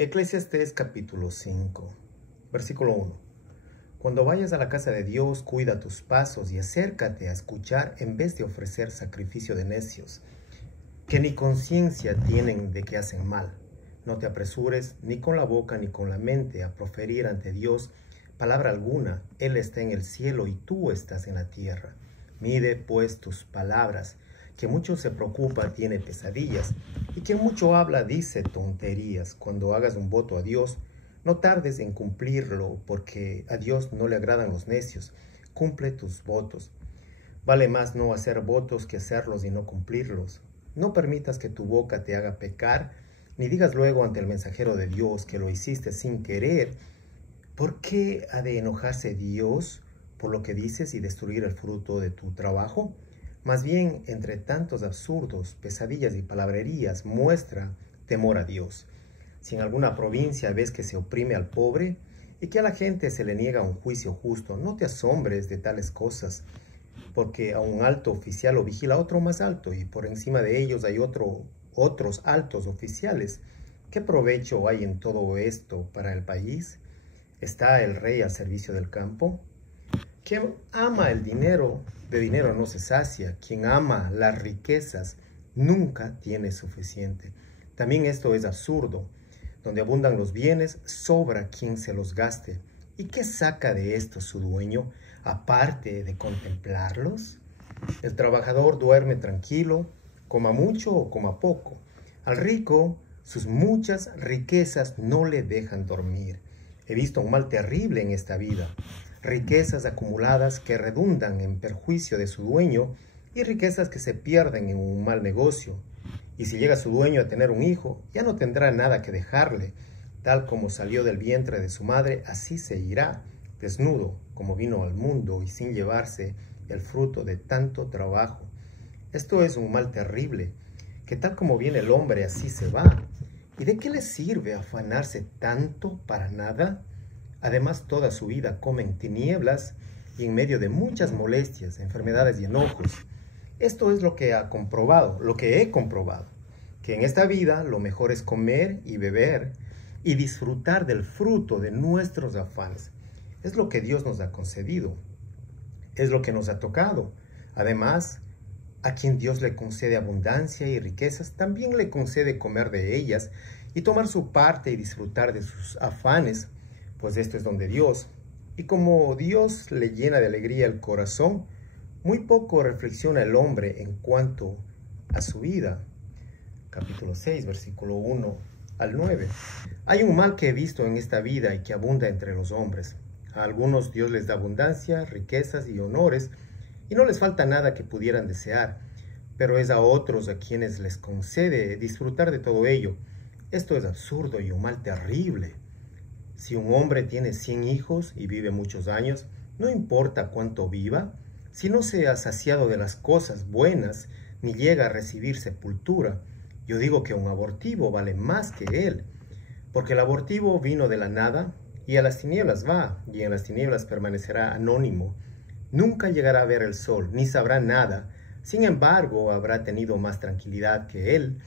Eclesiastés capítulo 5, versículo 1. Cuando vayas a la casa de Dios, cuida tus pasos y acércate a escuchar en vez de ofrecer sacrificio de necios, que ni conciencia tienen de que hacen mal. No te apresures ni con la boca ni con la mente a proferir ante Dios palabra alguna. Él está en el cielo y tú estás en la tierra. Mide pues tus palabras, que mucho se preocupa tiene pesadillas, y quien mucho habla dice tonterías. Cuando hagas un voto a Dios, no tardes en cumplirlo, porque a Dios no le agradan los necios. Cumple tus votos. Vale más no hacer votos que hacerlos y no cumplirlos. No permitas que tu boca te haga pecar, ni digas luego ante el mensajero de Dios que lo hiciste sin querer. ¿Por qué ha de enojarse Dios por lo que dices y destruir el fruto de tu trabajo? Más bien, entre tantos absurdos, pesadillas y palabrerías, muestra temor a Dios. Si en alguna provincia ves que se oprime al pobre y que a la gente se le niega un juicio justo, no te asombres de tales cosas, porque a un alto oficial lo vigila otro más alto, y por encima de ellos hay otros altos oficiales. ¿Qué provecho hay en todo esto para el país? ¿Está el rey al servicio del campo? Quien ama el dinero, de dinero no se sacia. Quien ama las riquezas nunca tiene suficiente. También esto es absurdo. Donde abundan los bienes, sobra quien se los gaste. ¿Y qué saca de esto su dueño, aparte de contemplarlos? El trabajador duerme tranquilo, coma mucho o coma poco. Al rico, sus muchas riquezas no le dejan dormir. He visto un mal terrible en esta vida. Riquezas acumuladas que redundan en perjuicio de su dueño y riquezas que se pierden en un mal negocio. Y si llega su dueño a tener un hijo, ya no tendrá nada que dejarle. Tal como salió del vientre de su madre, así se irá, desnudo como vino al mundo y sin llevarse el fruto de tanto trabajo. Esto es un mal terrible, que tal como viene el hombre, así se va. ¿Y de qué le sirve afanarse tanto para nada? Además, toda su vida come en tinieblas y en medio de muchas molestias, enfermedades y enojos. Esto es lo que he comprobado, que en esta vida lo mejor es comer y beber y disfrutar del fruto de nuestros afanes. Es lo que Dios nos ha concedido, es lo que nos ha tocado. Además, a quien Dios le concede abundancia y riquezas, también le concede comer de ellas y tomar su parte y disfrutar de sus afanes, pues esto es don de Dios. Y como Dios le llena de alegría el corazón, muy poco reflexiona el hombre en cuanto a su vida. Capítulo 6, versículo 1 al 9. Hay un mal que he visto en esta vida y que abunda entre los hombres. A algunos Dios les da abundancia, riquezas y honores, y no les falta nada que pudieran desear, pero es a otros a quienes les concede disfrutar de todo ello. Esto es absurdo y un mal terrible. Si un hombre tiene 100 hijos y vive muchos años, no importa cuánto viva, si no se ha saciado de las cosas buenas, ni llega a recibir sepultura. Yo digo que un abortivo vale más que él, porque el abortivo vino de la nada, y a las tinieblas va, y en las tinieblas permanecerá anónimo. Nunca llegará a ver el sol, ni sabrá nada. Sin embargo, habrá tenido más tranquilidad que él,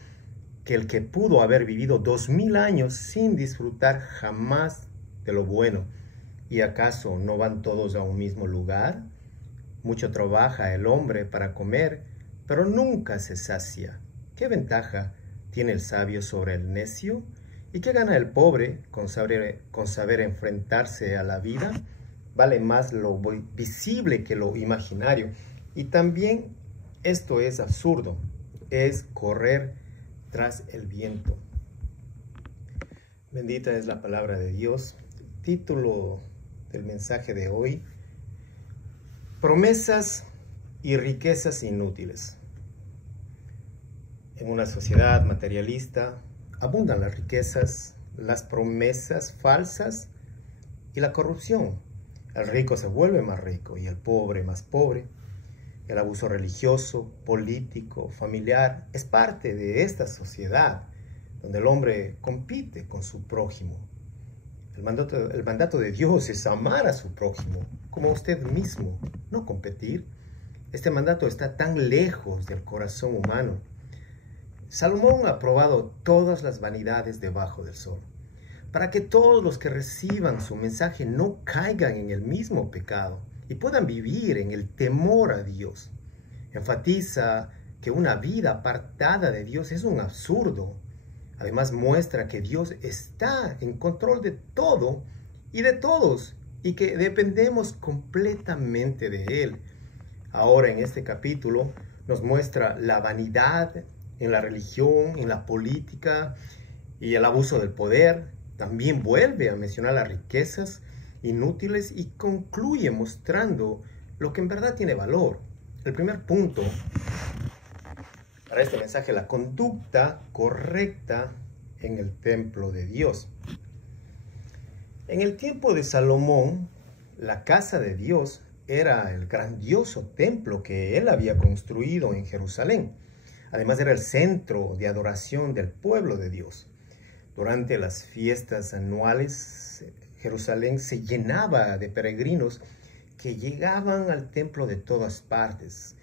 que el que pudo haber vivido 2000 años sin disfrutar jamás de lo bueno. ¿Y acaso no van todos a un mismo lugar? Mucho trabaja el hombre para comer, pero nunca se sacia. ¿Qué ventaja tiene el sabio sobre el necio? ¿Y qué gana el pobre con saber enfrentarse a la vida? Vale más lo visible que lo imaginario. Y también esto es absurdo, es correr tras el viento. Bendita es la palabra de Dios. Título del mensaje de hoy: promesas y riquezas inútiles. En una sociedad materialista abundan las riquezas, las promesas falsas y la corrupción. El rico se vuelve más rico y el pobre más pobre. El abuso religioso, político, familiar es parte de esta sociedad donde el hombre compite con su prójimo. El mandato de Dios es amar a su prójimo como a usted mismo, no competir. Este mandato está tan lejos del corazón humano. Salomón ha probado todas las vanidades debajo del sol. para que todos los que reciban su mensaje no caigan en el mismo pecado y puedan vivir en el temor a Dios. Enfatiza que una vida apartada de Dios es un absurdo. Además muestra que Dios está en control de todo y de todos y que dependemos completamente de Él. Ahora en este capítulo nos muestra la vanidad en la religión, en la política y el abuso del poder. También vuelve a mencionar las riquezas inútiles y concluye mostrando lo que en verdad tiene valor. El primer punto para este mensaje, la conducta correcta en el templo de Dios. En el tiempo de Salomón, la casa de Dios era el grandioso templo que él había construido en Jerusalén. Además era el centro de adoración del pueblo de Dios. Durante las fiestas anuales, Jerusalén se llenaba de peregrinos que llegaban al templo de todas partes.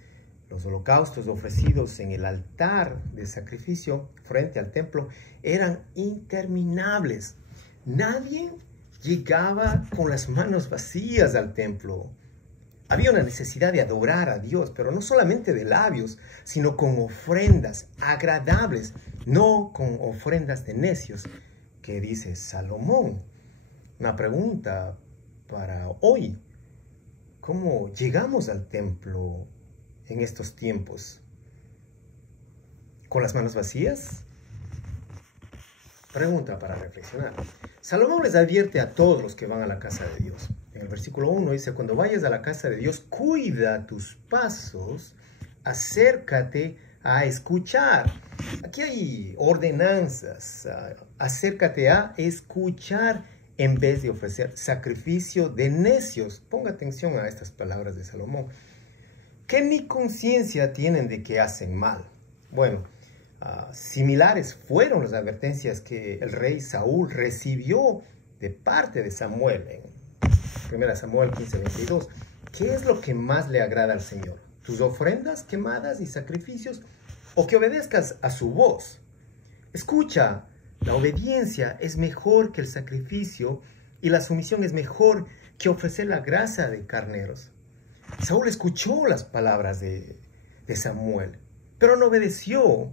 Los holocaustos ofrecidos en el altar de sacrificio frente al templo eran interminables. Nadie llegaba con las manos vacías al templo. Había una necesidad de adorar a Dios, pero no solamente de labios, sino con ofrendas agradables, no con ofrendas de necios, que dice Salomón. Una pregunta para hoy: ¿cómo llegamos al templo en estos tiempos? ¿Con las manos vacías? Pregunta para reflexionar. Salomón les advierte a todos los que van a la casa de Dios. En el versículo 1 dice: cuando vayas a la casa de Dios, cuida tus pasos, acércate a escuchar. Aquí hay ordenanzas. Acércate a escuchar en vez de ofrecer sacrificio de necios. Ponga atención a estas palabras de Salomón, que ni conciencia tienen de que hacen mal. Bueno, similares fueron las advertencias que el rey Saúl recibió de parte de Samuel en 1 Samuel 15:22. ¿Qué es lo que más le agrada al Señor? ¿Tus ofrendas quemadas y sacrificios, o que obedezcas a su voz? Escucha, la obediencia es mejor que el sacrificio y la sumisión es mejor que ofrecer la grasa de carneros. Saúl escuchó las palabras de Samuel, pero no obedeció.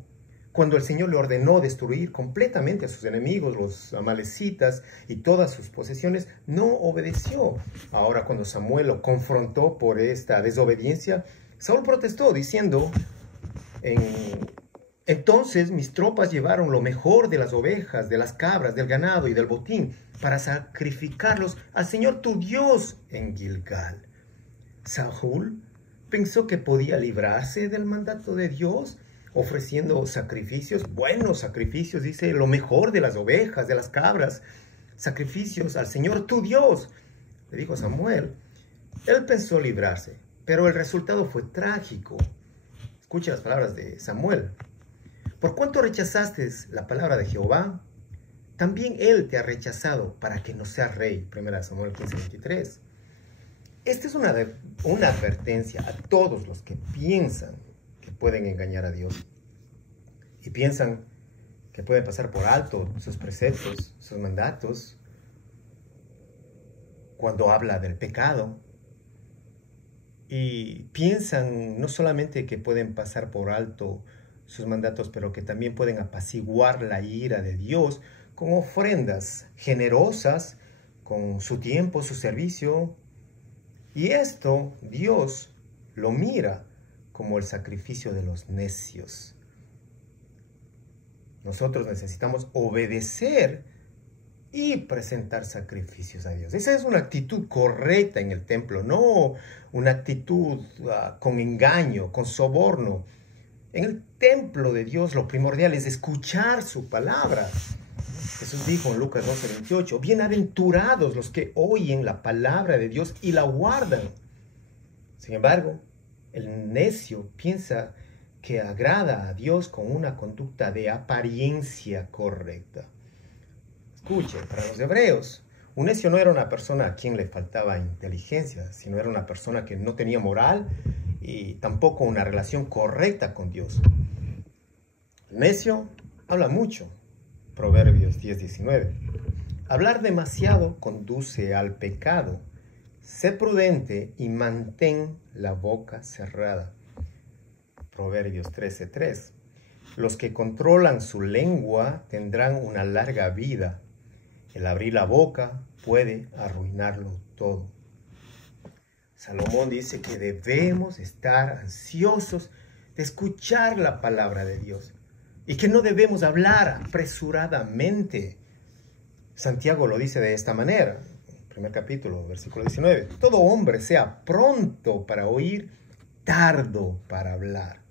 Cuando el Señor le ordenó destruir completamente a sus enemigos, los amalecitas y todas sus posesiones, no obedeció. Ahora, cuando Samuel lo confrontó por esta desobediencia, Saúl protestó diciendo: entonces mis tropas llevaron lo mejor de las ovejas, de las cabras, del ganado y del botín para sacrificarlos al Señor tu Dios en Gilgal. Saúl pensó que podía librarse del mandato de Dios ofreciendo sacrificios, buenos sacrificios, dice, lo mejor de las ovejas, de las cabras, sacrificios al Señor tu Dios. Le dijo Samuel. Él pensó librarse, pero el resultado fue trágico. Escucha las palabras de Samuel. Por cuanto rechazaste la palabra de Jehová, también Él te ha rechazado para que no seas rey. 1 Samuel 15:23. Esta es una advertencia a todos los que piensan que pueden engañar a Dios y piensan que pueden pasar por alto sus preceptos, sus mandatos, cuando habla del pecado. Y piensan no solamente que pueden pasar por alto sus mandatos, pero que también pueden apaciguar la ira de Dios con ofrendas generosas, con su tiempo, su servicio. Y esto Dios lo mira como el sacrificio de los necios. Nosotros necesitamos obedecer y presentar sacrificios a Dios. Esa es una actitud correcta en el templo, no una actitud con engaño, con soborno. En el templo de Dios lo primordial es escuchar su palabra. Jesús dijo en Lucas 12:28, bienaventurados los que oyen la palabra de Dios y la guardan. Sin embargo, el necio piensa que agrada a Dios con una conducta de apariencia correcta. Escuche, para los hebreos, un necio no era una persona a quien le faltaba inteligencia, sino era una persona que no tenía moral y tampoco una relación correcta con Dios. El necio habla mucho. Proverbios 10:19. Hablar demasiado conduce al pecado. Sé prudente y mantén la boca cerrada. Proverbios 13:3. Los que controlan su lengua tendrán una larga vida. El abrir la boca puede arruinarlo todo. Salomón dice que debemos estar ansiosos de escuchar la palabra de Dios y que no debemos hablar apresuradamente. Santiago lo dice de esta manera, primer capítulo, versículo 19. Todo hombre sea pronto para oír, tardo para hablar.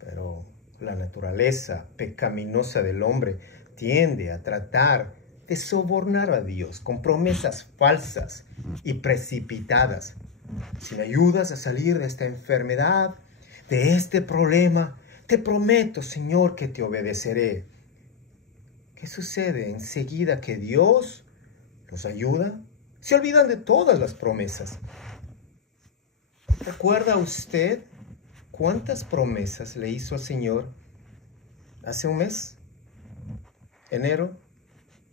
Pero la naturaleza pecaminosa del hombre tiende a tratar de sobornar a Dios con promesas falsas y precipitadas. Si me ayudas a salir de esta enfermedad, de este problema, te prometo, Señor, que te obedeceré. ¿Qué sucede? Enseguida que Dios los ayuda, se olvidan de todas las promesas. ¿Recuerda usted cuántas promesas le hizo al Señor hace un mes? Enero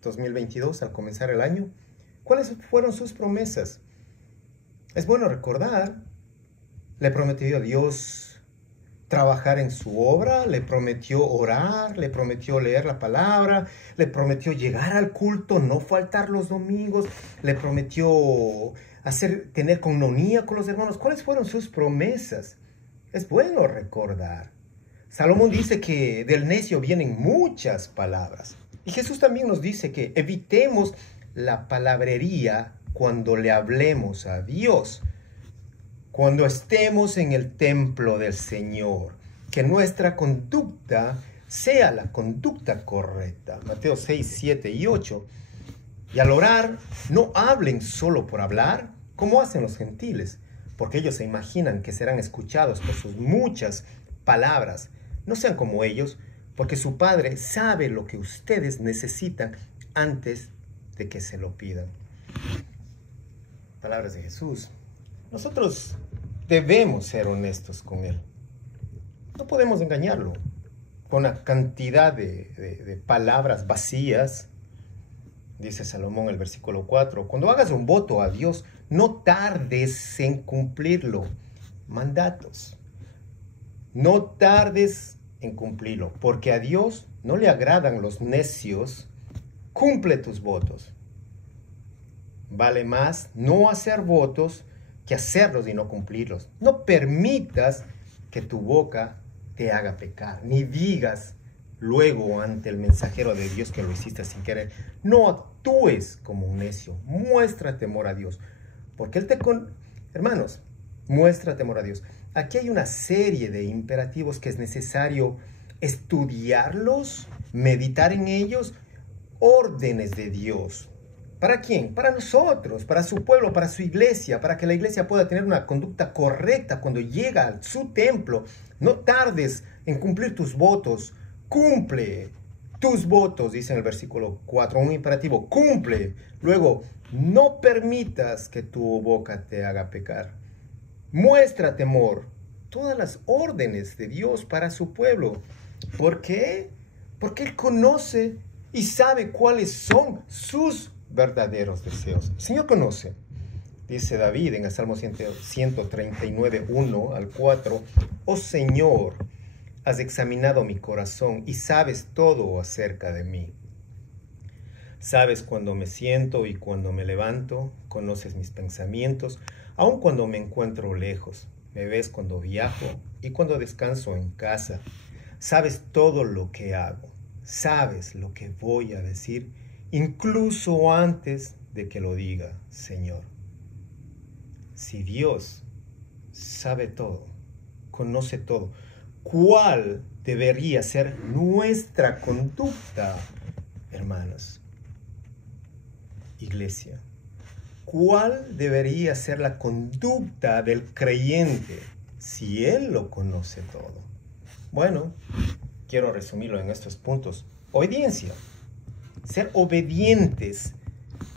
2022, al comenzar el año. ¿Cuáles fueron sus promesas? Es bueno recordar. Le prometió a Dios trabajar en su obra, le prometió orar, le prometió leer la palabra, le prometió llegar al culto, no faltar los domingos, le prometió tener comunión con los hermanos. ¿Cuáles fueron sus promesas? Es bueno recordar. Salomón dice que del necio vienen muchas palabras. Y Jesús también nos dice que evitemos la palabrería cuando le hablemos a Dios. Cuando estemos en el templo del Señor, que nuestra conducta sea la conducta correcta. Mateo 6, 7 y 8. Y al orar, no hablen solo por hablar, como hacen los gentiles, porque ellos se imaginan que serán escuchados por sus muchas palabras. No sean como ellos, porque su Padre sabe lo que ustedes necesitan antes de que se lo pidan. Palabras de Jesús. Nosotros debemos ser honestos con Él. No podemos engañarlo con una cantidad de palabras vacías. Dice Salomón en el versículo 4, cuando hagas un voto a Dios, no tardes en cumplirlo. Mandatos. No tardes en cumplirlo, porque a Dios no le agradan los necios. Cumple tus votos. Vale más no hacer votos que hacerlos y no cumplirlos. No permitas que tu boca te haga pecar, ni digas luego ante el mensajero de Dios que lo hiciste sin querer. No actúes como un necio. Muestra temor a Dios, porque Hermanos, muestra temor a Dios. Aquí hay una serie de imperativos que es necesario estudiarlos, meditar en ellos, órdenes de Dios. ¿Para quién? Para nosotros, para su pueblo, para su iglesia, para que la iglesia pueda tener una conducta correcta cuando llega a su templo. No tardes en cumplir tus votos. Cumple tus votos, dice en el versículo 4, un imperativo. Cumple. Luego, no permitas que tu boca te haga pecar. Muestra temor. Todas las órdenes de Dios para su pueblo. ¿Por qué? Porque Él conoce y sabe cuáles son sus verdaderos deseos. El Señor conoce. Dice David en el Salmo 139, 1 al 4, oh Señor, has examinado mi corazón y sabes todo acerca de mí. Sabes cuando me siento y cuando me levanto, conoces mis pensamientos, aun cuando me encuentro lejos. Me ves cuando viajo y cuando descanso en casa. Sabes todo lo que hago. Sabes lo que voy a decir, incluso antes de que lo diga, Señor. Si Dios sabe todo, conoce todo, ¿cuál debería ser nuestra conducta, hermanos? Iglesia, ¿cuál debería ser la conducta del creyente si Él lo conoce todo? Bueno, quiero resumirlo en estos puntos. Obediencia. Ser obedientes.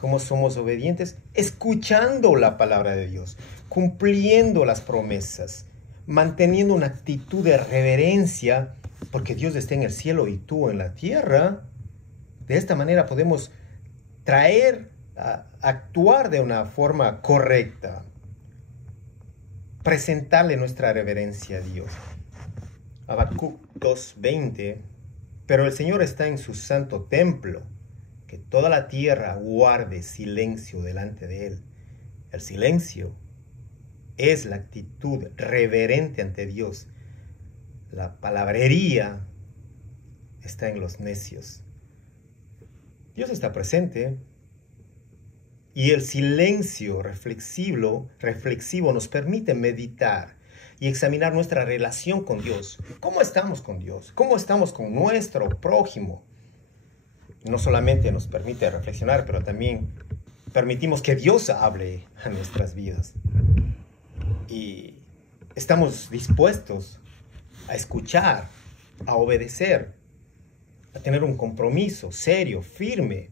¿Cómo somos obedientes? Escuchando la palabra de Dios, cumpliendo las promesas, manteniendo una actitud de reverencia, porque Dios está en el cielo y tú en la tierra. De esta manera podemos traer a actuar de una forma correcta, presentarle nuestra reverencia a Dios. Habacuc 2:20, pero el Señor está en su santo templo, que toda la tierra guarde silencio delante de Él. El silencio es la actitud reverente ante Dios. La palabrería está en los necios. Dios está presente y el silencio reflexivo nos permite meditar y examinar nuestra relación con Dios. ¿Cómo estamos con Dios? ¿Cómo estamos con nuestro prójimo? No solamente nos permite reflexionar, pero también permitimos que Dios hable a nuestras vidas. Y estamos dispuestos a escuchar, a obedecer, a tener un compromiso serio, firme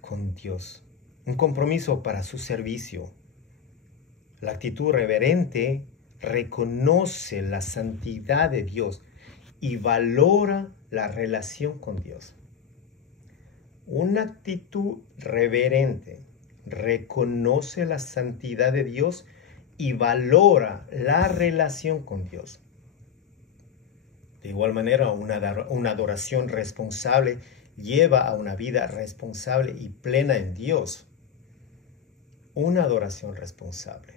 con Dios. Un compromiso para su servicio. La actitud reverente reconoce la santidad de Dios y valora la relación con Dios. Una actitud reverente reconoce la santidad de Dios y valora la relación con Dios. De igual manera, una adoración responsable lleva a una vida responsable y plena en Dios. Una adoración responsable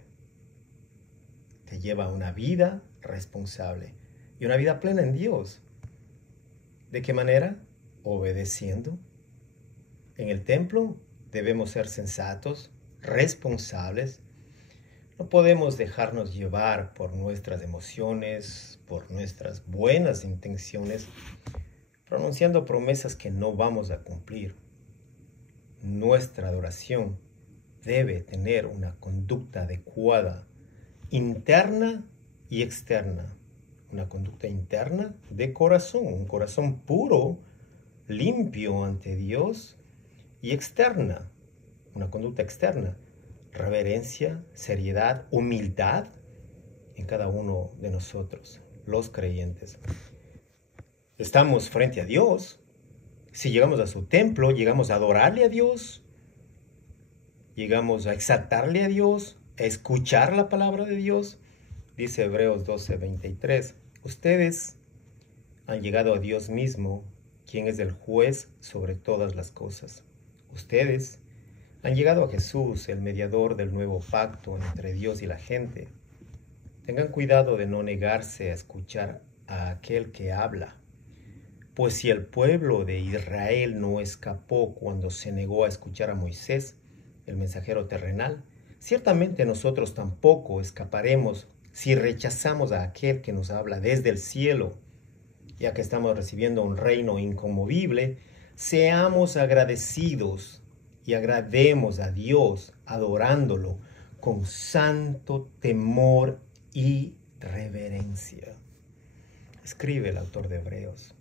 te lleva a una vida responsable y una vida plena en Dios. ¿De qué manera? Obedeciendo. En el templo debemos ser sensatos, responsables. No podemos dejarnos llevar por nuestras emociones, por nuestras buenas intenciones, pronunciando promesas que no vamos a cumplir. Nuestra adoración debe tener una conducta adecuada, interna y externa. Una conducta interna de corazón, un corazón puro, limpio ante Dios, y externa, una conducta externa, reverencia, seriedad, humildad en cada uno de nosotros, los creyentes. Estamos frente a Dios. Si llegamos a su templo, llegamos a adorarle a Dios, llegamos a exaltarle a Dios, a escuchar la palabra de Dios. Dice Hebreos 12:23, ustedes han llegado a Dios mismo, quien es el juez sobre todas las cosas. Ustedes han llegado a Jesús, el mediador del nuevo pacto entre Dios y la gente. Tengan cuidado de no negarse a escuchar a aquel que habla. Pues si el pueblo de Israel no escapó cuando se negó a escuchar a Moisés, el mensajero terrenal, ciertamente nosotros tampoco escaparemos si rechazamos a aquel que nos habla desde el cielo. Ya que estamos recibiendo un reino inconmovible, seamos agradecidos y agrademos a Dios adorándolo con santo temor y reverencia. Escribe el autor de Hebreos.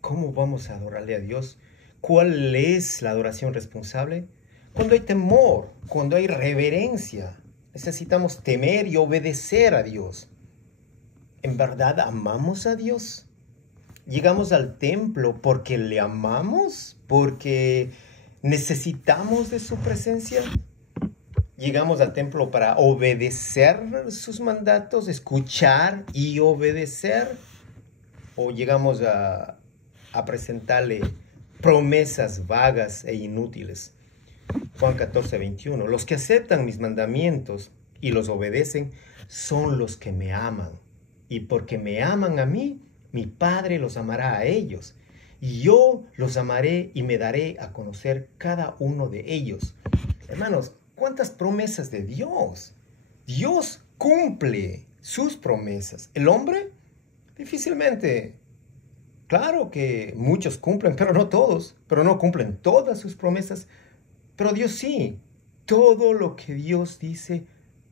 ¿Cómo vamos a adorarle a Dios? ¿Cuál es la adoración responsable? Cuando hay temor, cuando hay reverencia. Necesitamos temer y obedecer a Dios. ¿En verdad amamos a Dios? ¿Llegamos al templo porque le amamos? ¿Porque necesitamos de su presencia? ¿Llegamos al templo para obedecer sus mandatos, escuchar y obedecer? ¿O llegamos a presentarle promesas vagas e inútiles? Juan 14:21. Los que aceptan mis mandamientos y los obedecen son los que me aman. Y porque me aman a mí, mi Padre los amará a ellos. Y yo los amaré y me daré a conocer cada uno de ellos. Hermanos, ¿cuántas promesas de Dios? Dios cumple sus promesas. El hombre, difícilmente. Claro que muchos cumplen, pero no todos. Pero no cumplen todas sus promesas. Pero Dios sí. Todo lo que Dios dice,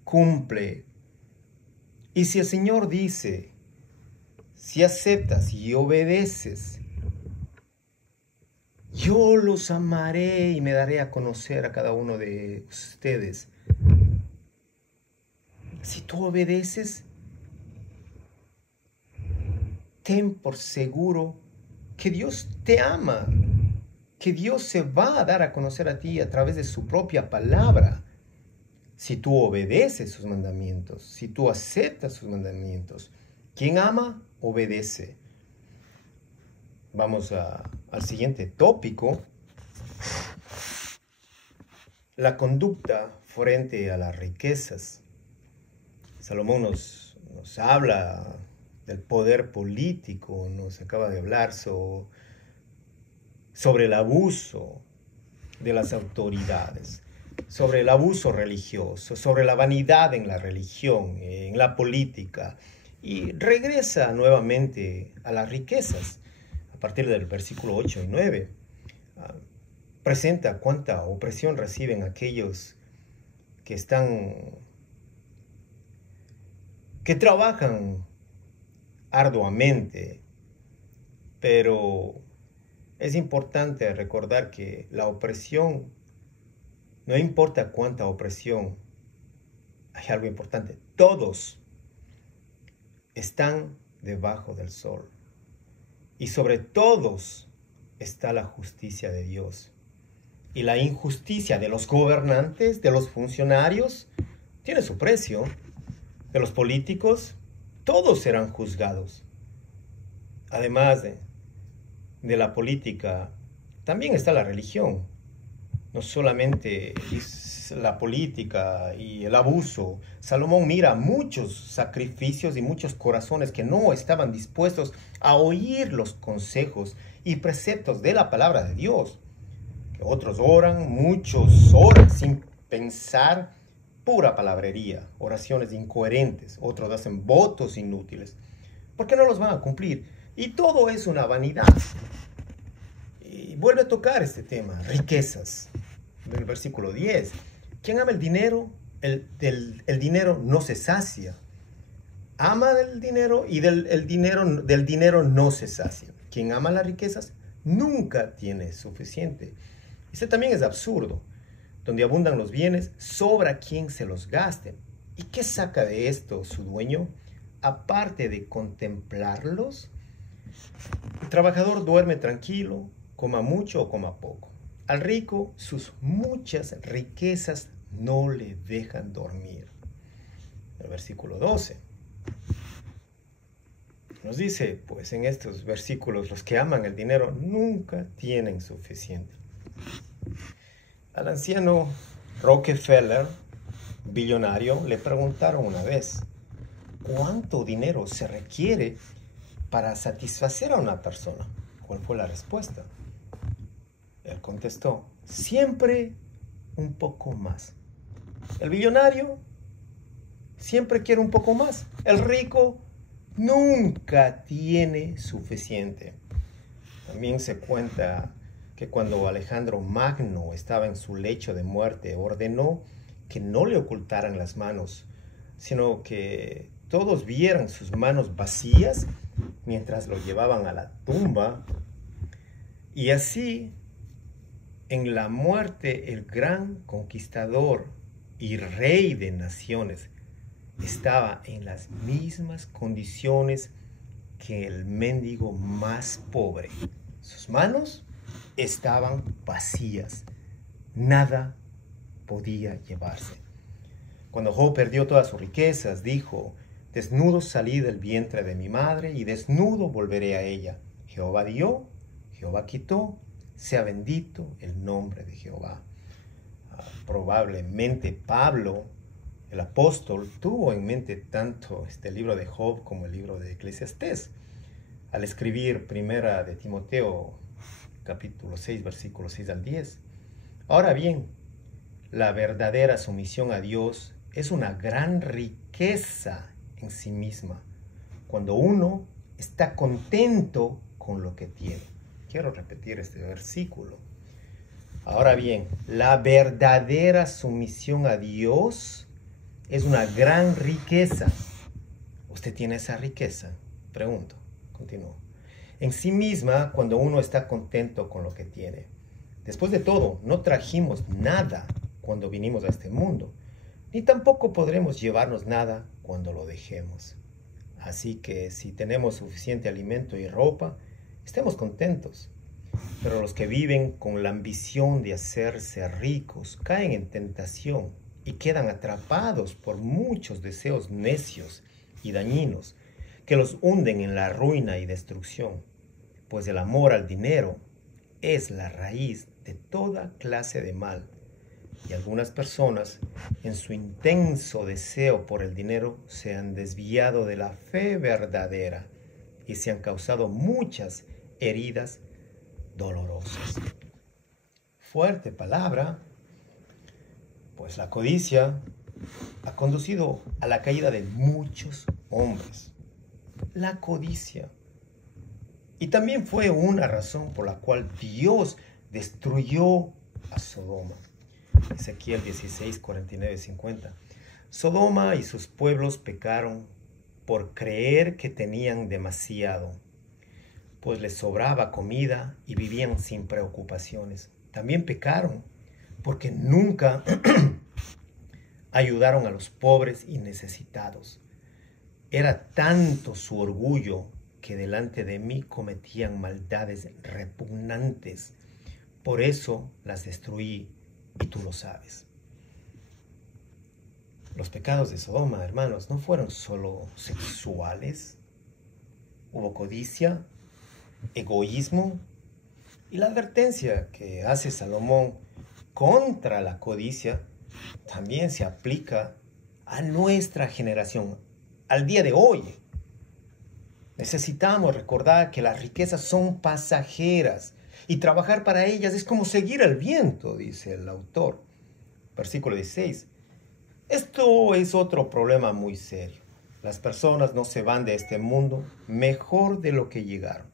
cumple. Y si el Señor dice, si aceptas y obedeces, yo los amaré y me daré a conocer a cada uno de ustedes. Si tú obedeces, ten por seguro que Dios te ama, que Dios se va a dar a conocer a ti a través de su propia palabra. Si tú obedeces sus mandamientos, si tú aceptas sus mandamientos. Quien ama, obedece. Vamos al siguiente tópico. La conducta frente a las riquezas. Salomón nos habla del poder político, nos acaba de hablar sobre el abuso de las autoridades, sobre el abuso religioso, sobre la vanidad en la religión, en la política, y regresa nuevamente a las riquezas. A partir del versículo 8 y 9, presenta cuánta opresión reciben aquellos que trabajan arduamente, pero es importante recordar que la opresión, no importa cuánta opresión, hay algo importante: todos están debajo del sol, y sobre todos está la justicia de Dios. Y la injusticia de los gobernantes, de los funcionarios, tiene su precio. De los políticos, todos serán juzgados. Además de la política, también está la religión. No solamente es la política y el abuso. Salomón mira muchos sacrificios y muchos corazones que no estaban dispuestos a oír los consejos y preceptos de la palabra de Dios. Que otros oran, muchos oran sin pensar, pura palabrería, oraciones incoherentes. Otros hacen votos inútiles, porque no los van a cumplir. Y todo es una vanidad. Y vuelve a tocar este tema, riquezas. En el versículo 10, quien ama el dinero, el dinero no se sacia. Ama del dinero y del dinero no se sacia. Quien ama las riquezas nunca tiene suficiente. Este también es absurdo. Donde abundan los bienes, sobra quien se los gaste. ¿Y qué saca de esto su dueño? Aparte de contemplarlos, el trabajador duerme tranquilo, coma mucho o coma poco. Al rico, sus muchas riquezas no le dejan dormir. El versículo 12 nos dice, pues en estos versículos, los que aman el dinero nunca tienen suficiente. Al anciano Rockefeller, billonario, le preguntaron una vez, ¿cuánto dinero se requiere para satisfacer a una persona? ¿Cuál fue la respuesta? Él contestó, siempre un poco más. El billonario siempre quiere un poco más. El rico nunca tiene suficiente. También se cuenta que cuando Alejandro Magno estaba en su lecho de muerte, ordenó que no le ocultaran las manos, sino que todos vieran sus manos vacías mientras lo llevaban a la tumba. Y así, en la muerte, el gran conquistador y rey de naciones estaba en las mismas condiciones que el mendigo más pobre. Sus manos estaban vacías. Nada podía llevarse. Cuando Job perdió todas sus riquezas, dijo, desnudo salí del vientre de mi madre y desnudo volveré a ella. Jehová dio, Jehová quitó, sea bendito el nombre de Jehová. Probablemente Pablo, el apóstol, tuvo en mente tanto este libro de Job como el libro de Eclesiastés al escribir primera de Timoteo, capítulo 6, versículos 6 al 10. Ahora bien, la verdadera sumisión a Dios es una gran riqueza en sí misma, cuando uno está contento con lo que tiene. Quiero repetir este versículo. Ahora bien, la verdadera sumisión a Dios es una gran riqueza. ¿Usted tiene esa riqueza? Pregunto, continúo. En sí misma, cuando uno está contento con lo que tiene. Después de todo, no trajimos nada cuando vinimos a este mundo, ni tampoco podremos llevarnos nada cuando lo dejemos. Así que si tenemos suficiente alimento y ropa, estemos contentos. Pero los que viven con la ambición de hacerse ricos caen en tentación y quedan atrapados por muchos deseos necios y dañinos que los hunden en la ruina y destrucción, pues el amor al dinero es la raíz de toda clase de mal. Y algunas personas, en su intenso deseo por el dinero, se han desviado de la fe verdadera y se han causado muchas heridas dolorosas. Fuerte palabra, pues la codicia ha conducido a la caída de muchos hombres. La codicia. Y también fue una razón por la cual Dios destruyó a Sodoma. Ezequiel 16, 49, 50. Sodoma y sus pueblos pecaron por creer que tenían demasiado, pues les sobraba comida y vivían sin preocupaciones. También pecaron porque nunca ayudaron a los pobres y necesitados. Era tanto su orgullo que delante de mí cometían maldades repugnantes. Por eso las destruí, y tú lo sabes. Los pecados de Sodoma, hermanos, no fueron solo sexuales. Hubo codicia, egoísmo, y la advertencia que hace Salomón contra la codicia también se aplica a nuestra generación, al día de hoy. Necesitamos recordar que las riquezas son pasajeras y trabajar para ellas es como seguir el viento, dice el autor. Versículo 16. Esto es otro problema muy serio. Las personas no se van de este mundo mejor de lo que llegaron.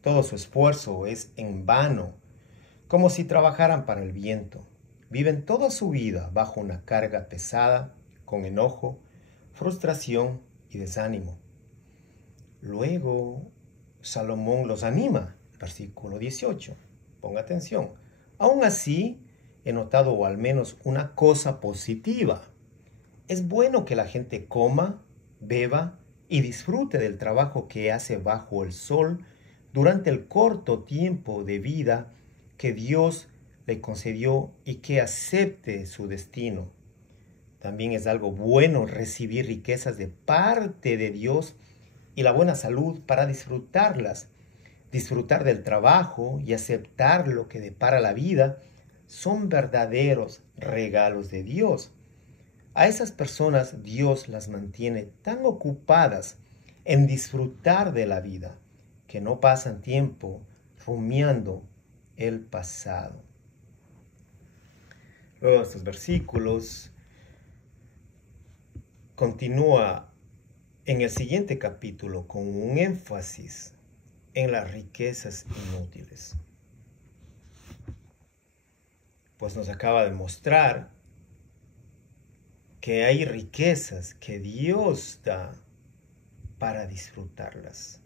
Todo su esfuerzo es en vano, como si trabajaran para el viento. Viven toda su vida bajo una carga pesada, con enojo, frustración y desánimo. Luego, Salomón los anima, versículo 18. Ponga atención. Aún así, he notado al menos una cosa positiva. Es bueno que la gente coma, beba y disfrute del trabajo que hace bajo el sol durante el corto tiempo de vida que Dios le concedió y que acepte su destino. También es algo bueno recibir riquezas de parte de Dios y la buena salud para disfrutarlas. Disfrutar del trabajo y aceptar lo que depara la vida son verdaderos regalos de Dios. A esas personas Dios las mantiene tan ocupadas en disfrutar de la vida que no pasan tiempo rumiando el pasado. Luego estos versículos continúa en el siguiente capítulo con un énfasis en las riquezas inútiles. Pues nos acaba de mostrar que hay riquezas que Dios da para disfrutarlas,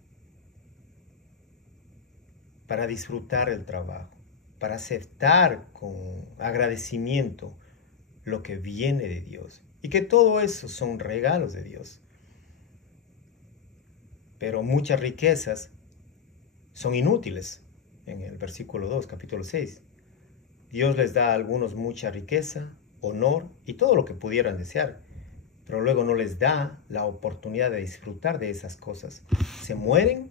para disfrutar el trabajo, para aceptar con agradecimiento lo que viene de Dios y que todo eso son regalos de Dios. Pero muchas riquezas son inútiles. En el versículo 2, capítulo 6, Dios les da a algunos mucha riqueza, honor y todo lo que pudieran desear, pero luego no les da la oportunidad de disfrutar de esas cosas. Se mueren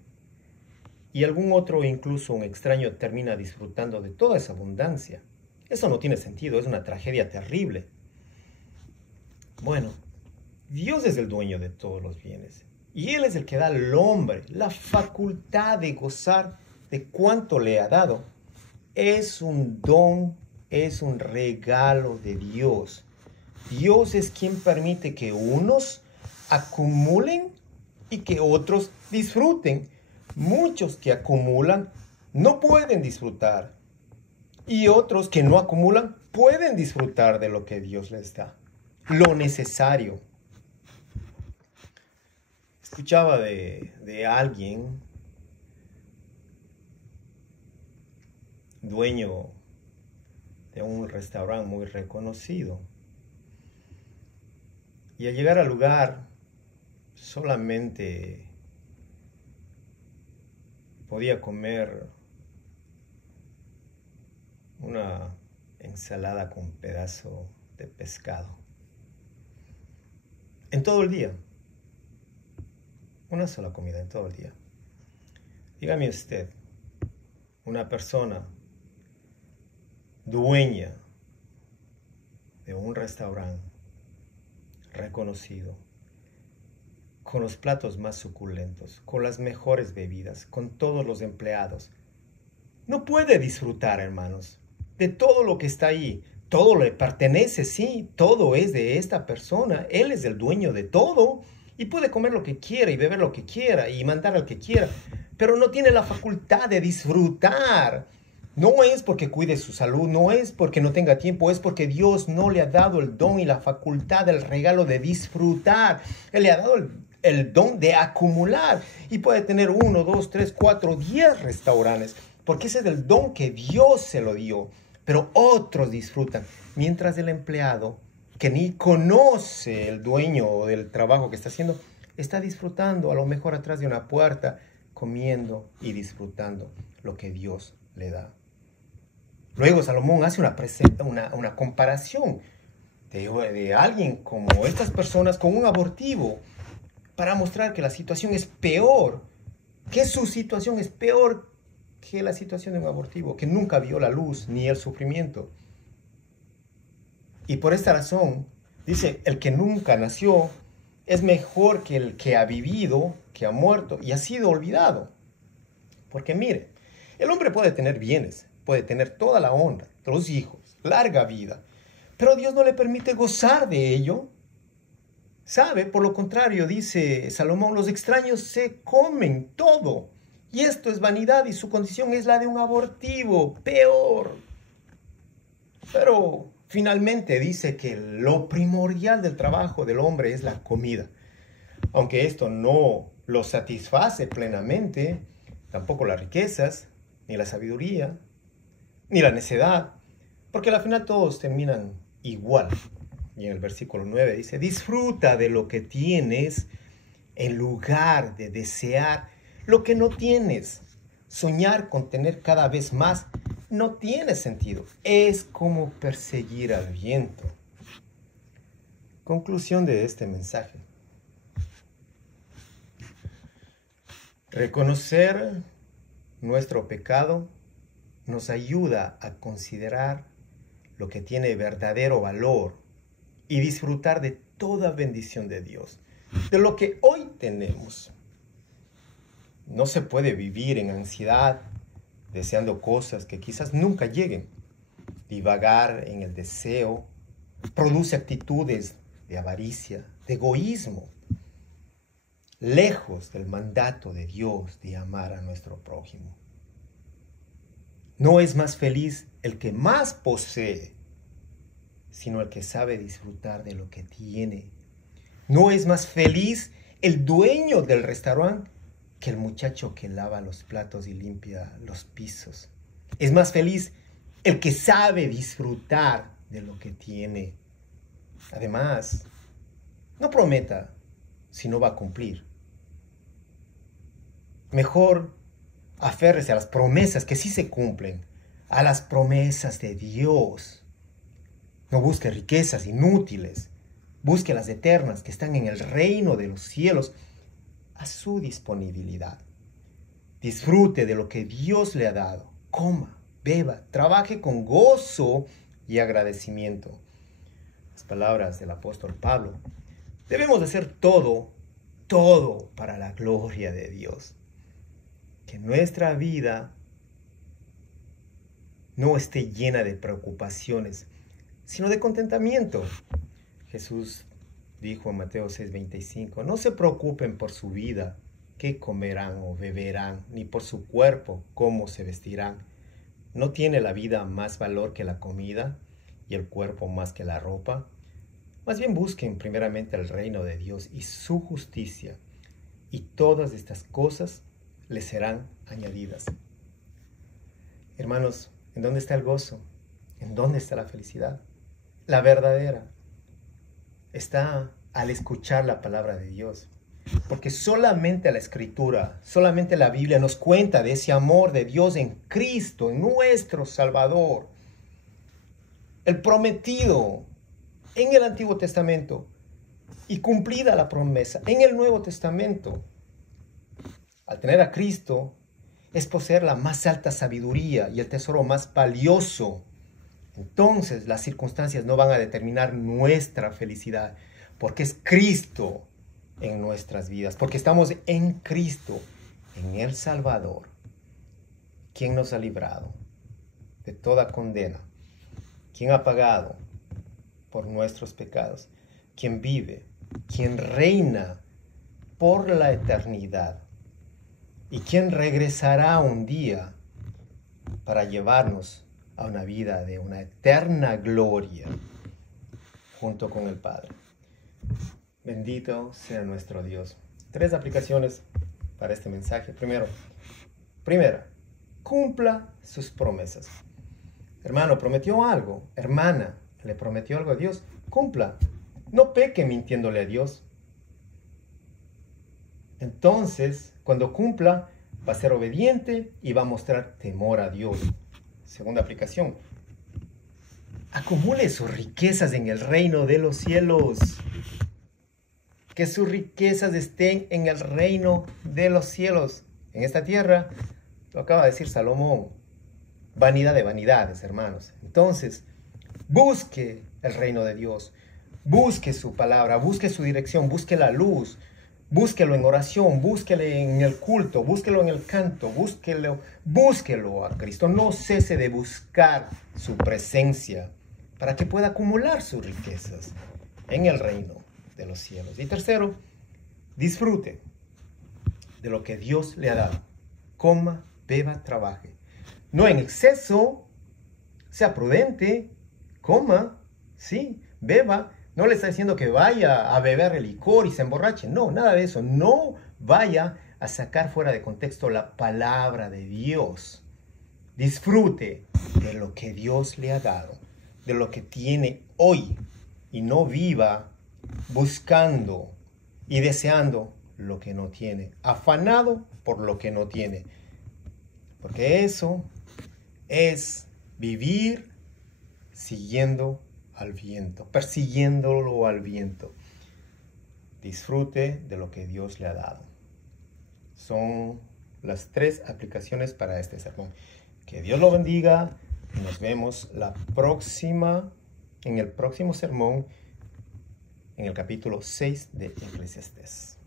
y algún otro, incluso un extraño, termina disfrutando de toda esa abundancia. Eso no tiene sentido, es una tragedia terrible. Bueno, Dios es el dueño de todos los bienes y Él es el que da al hombre la facultad de gozar de cuanto le ha dado. Es un don, es un regalo de Dios. Dios es quien permite que unos acumulen y que otros disfruten. Muchos que acumulan no pueden disfrutar y otros que no acumulan pueden disfrutar de lo que Dios les da, lo necesario. Escuchaba de alguien, dueño de un restaurante muy reconocido, y al llegar al lugar solamente podía comer una ensalada con un pedazo de pescado. En todo el día. Una sola comida en todo el día. Dígame usted, una persona dueña de un restaurante reconocido, con los platos más suculentos, con las mejores bebidas, con todos los empleados, no puede disfrutar, hermanos, de todo lo que está ahí. Todo le pertenece, sí, todo es de esta persona. Él es el dueño de todo y puede comer lo que quiera y beber lo que quiera y mandar al que quiera, pero no tiene la facultad de disfrutar. No es porque cuide su salud, no es porque no tenga tiempo, es porque Dios no le ha dado el don y la facultad, el regalo de disfrutar. Él le ha dado el don de acumular y puede tener 1, 2, 3, 4, 10 restaurantes, porque ese es el don que Dios se lo dio. Pero otros disfrutan, mientras el empleado, que ni conoce el dueño del trabajo que está haciendo, está disfrutando a lo mejor atrás de una puerta, comiendo y disfrutando lo que Dios le da. Luego Salomón hace una comparación de alguien como estas personas con un abortivo para mostrar que la situación es peor, que su situación es peor que la situación de un abortivo, que nunca vio la luz ni el sufrimiento. Y por esta razón, dice, el que nunca nació es mejor que el que ha vivido, que ha muerto y ha sido olvidado. Porque mire, el hombre puede tener bienes, puede tener toda la honra, los hijos, larga vida, pero Dios no le permite gozar de ello. ¿Sabe? Por lo contrario, dice Salomón, los extraños se comen todo. Y esto es vanidad y su condición es la de un abortivo, peor. Pero finalmente dice que lo primordial del trabajo del hombre es la comida. Aunque esto no lo satisface plenamente, tampoco las riquezas, ni la sabiduría, ni la necedad, porque al final todos terminan igual. Y en el versículo 9 dice, disfruta de lo que tienes en lugar de desear lo que no tienes. Soñar con tener cada vez más no tiene sentido. Es como perseguir al viento. Conclusión de este mensaje. Reconocer nuestro pecado nos ayuda a considerar lo que tiene verdadero valor y disfrutar de toda bendición de Dios, de lo que hoy tenemos. No se puede vivir en ansiedad, deseando cosas que quizás nunca lleguen. Divagar en el deseo produce actitudes de avaricia, de egoísmo, lejos del mandato de Dios de amar a nuestro prójimo. No es más feliz el que más posee, sino el que sabe disfrutar de lo que tiene. No es más feliz el dueño del restaurante que el muchacho que lava los platos y limpia los pisos. Es más feliz el que sabe disfrutar de lo que tiene. Además, no prometa si no va a cumplir. Mejor aférrese a las promesas que sí se cumplen, a las promesas de Dios. No busque riquezas inútiles, busque las eternas que están en el reino de los cielos a su disponibilidad. Disfrute de lo que Dios le ha dado. Coma, beba, trabaje con gozo y agradecimiento. Las palabras del apóstol Pablo. Debemos hacer todo para la gloria de Dios. Que nuestra vida no esté llena de preocupaciones, sino de contentamiento. Jesús dijo en Mateo 6:25, no se preocupen por su vida, qué comerán o beberán, ni por su cuerpo, cómo se vestirán. ¿No tiene la vida más valor que la comida y el cuerpo más que la ropa? Más bien busquen primeramente el reino de Dios y su justicia, y todas estas cosas les serán añadidas. Hermanos, ¿en dónde está el gozo? ¿En dónde está la felicidad? La verdadera está al escuchar la palabra de Dios. Porque solamente la Escritura, solamente la Biblia nos cuenta de ese amor de Dios en Cristo, en nuestro Salvador. el prometido en el Antiguo Testamento y cumplida la promesa en el Nuevo Testamento. Al tener a Cristo es poseer la más alta sabiduría y el tesoro más valioso. Entonces las circunstancias no van a determinar nuestra felicidad, porque es Cristo en nuestras vidas, porque estamos en Cristo, en el Salvador, quien nos ha librado de toda condena, quien ha pagado por nuestros pecados, quien vive, quien reina por la eternidad y quien regresará un día para llevarnos a una vida de una eterna gloria junto con el Padre. Bendito sea nuestro Dios. 3 aplicaciones para este mensaje. Primera, cumpla sus promesas. Hermano, prometió algo. Hermana, le prometió algo a Dios. Cumpla. No peque mintiéndole a Dios. Entonces, cuando cumpla, va a ser obediente y va a mostrar temor a Dios. Segunda aplicación. Acumule sus riquezas en el reino de los cielos. Que sus riquezas estén en el reino de los cielos. En esta tierra, lo acaba de decir Salomón, vanidad de vanidades, hermanos. Entonces, busque el reino de Dios. Busque su palabra, busque su dirección, busque la luz. Búsquelo en oración, búsquelo en el culto, búsquelo en el canto, búsquelo a Cristo. No cese de buscar su presencia para que pueda acumular sus riquezas en el reino de los cielos. Y tercero, disfrute de lo que Dios le ha dado. Coma, beba, trabaje. No en exceso, sea prudente, coma, sí, beba. No le está diciendo que vaya a beber el licor y se emborrache. No, nada de eso. No vaya a sacar fuera de contexto la palabra de Dios. Disfrute de lo que Dios le ha dado, de lo que tiene hoy. Y no viva buscando y deseando lo que no tiene. Afanado por lo que no tiene. Porque eso es vivir siguiendo al viento, persiguiéndolo al viento. Disfrute de lo que Dios le ha dado. Son las 3 aplicaciones para este sermón. Que Dios lo bendiga. Nos vemos en el próximo sermón, en el capítulo 6 de Eclesiastés.